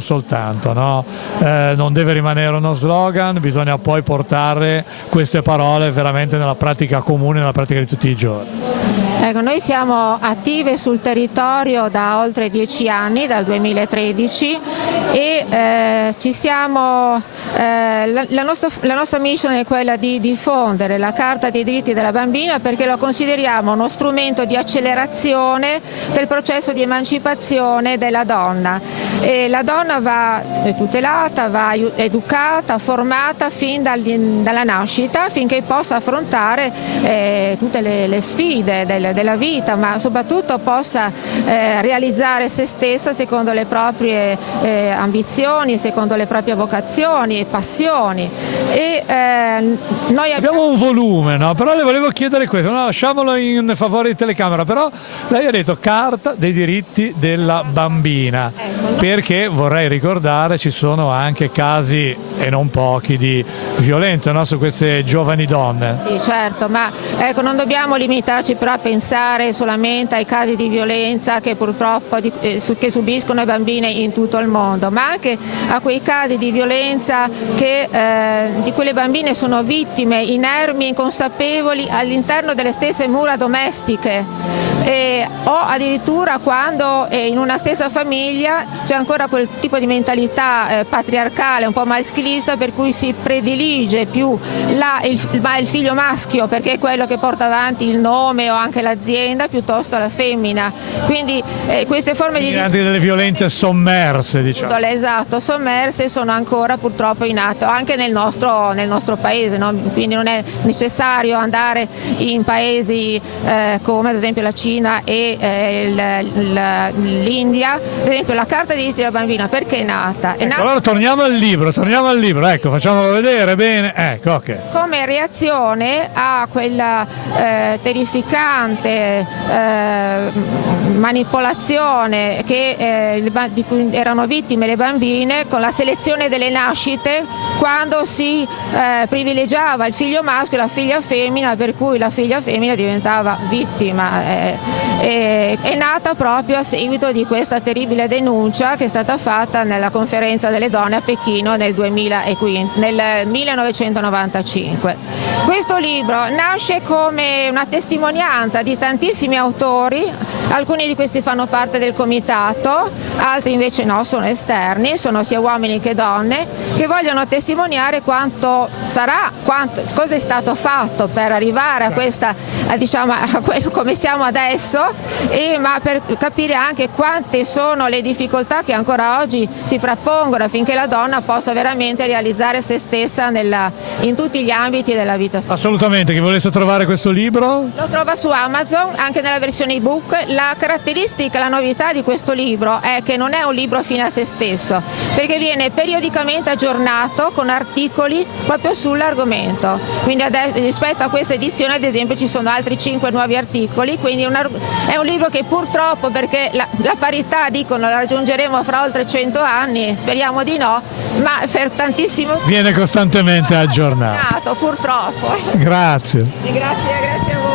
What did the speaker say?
soltanto, no? Non deve rimanere uno slogan, bisogna poi portare queste parole veramente nella pratica comune, nella pratica di tutti i giorni. Ecco, noi siamo attive sul territorio da oltre 10 anni, dal 2013, e la nostra mission è quella di diffondere la Carta dei diritti della bambina, perché lo consideriamo uno strumento di accelerazione del processo di emancipazione della donna. E la donna va tutelata, va educata, formata fin dalla nascita, affinché possa affrontare tutte le sfide della vita, ma soprattutto possa realizzare se stessa secondo le proprie ambizioni, secondo le proprie vocazioni e passioni. E noi abbiamo un volume, no? Però le volevo chiedere questo, no? Lasciamolo in favore di telecamera, però lei ha detto Carta dei diritti della bambina, perché vorrei ricordare ci sono anche casi, e non pochi, di violenza, no? Su queste giovani donne. Sì, certo, ma ecco, non dobbiamo limitarci però a pensare solamente ai casi di violenza che purtroppo che subiscono le bambine in tutto il mondo, ma anche a quei casi di violenza di cui le bambine sono vittime inermi e inconsapevoli all'interno delle stesse mura domestiche. O addirittura quando in una stessa famiglia c'è ancora quel tipo di mentalità patriarcale, un po' maschilista, per cui si predilige più il figlio maschio, perché è quello che porta avanti il nome o anche l'azienda, piuttosto la femmina. Quindi queste forme di anche delle violenze sommerse, diciamo. Esatto, sommerse sono ancora purtoppo in atto anche nel nostro paese, no? Quindi non è necessario andare in paesi come ad esempio la Cina e l'India. Ad esempio la Carta dei diritti della bambina perché è nata? Allora torniamo al libro, ecco, facciamolo vedere bene, ecco, ok. Come reazione a quella terrificante manipolazione di cui erano vittime le bambine con la selezione delle nascite, quando si privilegiava il figlio maschio e la figlia femmina, per cui la figlia femmina diventava vittima. È nata proprio a seguito di questa terribile denuncia che è stata fatta nella conferenza delle donne a Pechino nel 1995. Questo libro nasce come una testimonianza di tantissimi autori, alcuni di questi fanno parte del comitato, altri invece no, sono esterni, sono sia uomini che donne, che vogliono testimoniare cosa è stato fatto per arrivare a questa, diciamo, come siamo adesso, ma per capire anche quante sono le difficoltà che ancora oggi si propongono affinché la donna possa veramente realizzare se stessa in tutti gli ambiti della vita. Assolutamente, chi volesse trovare questo libro? Lo trova su Amazon, anche nella versione ebook. La caratteristica, la novità di questo libro è che non è un libro fine a se stesso, perché viene periodicamente aggiornato con articoli proprio sull'argomento. Quindi rispetto a questa edizione, ad esempio, ci sono altri 5 nuovi articoli, quindi è un libro che purtroppo, perché la parità dicono la raggiungeremo fra oltre 100 anni, speriamo di no, ma per tantissimo viene costantemente aggiornato, purtroppo. Grazie. Grazie a voi.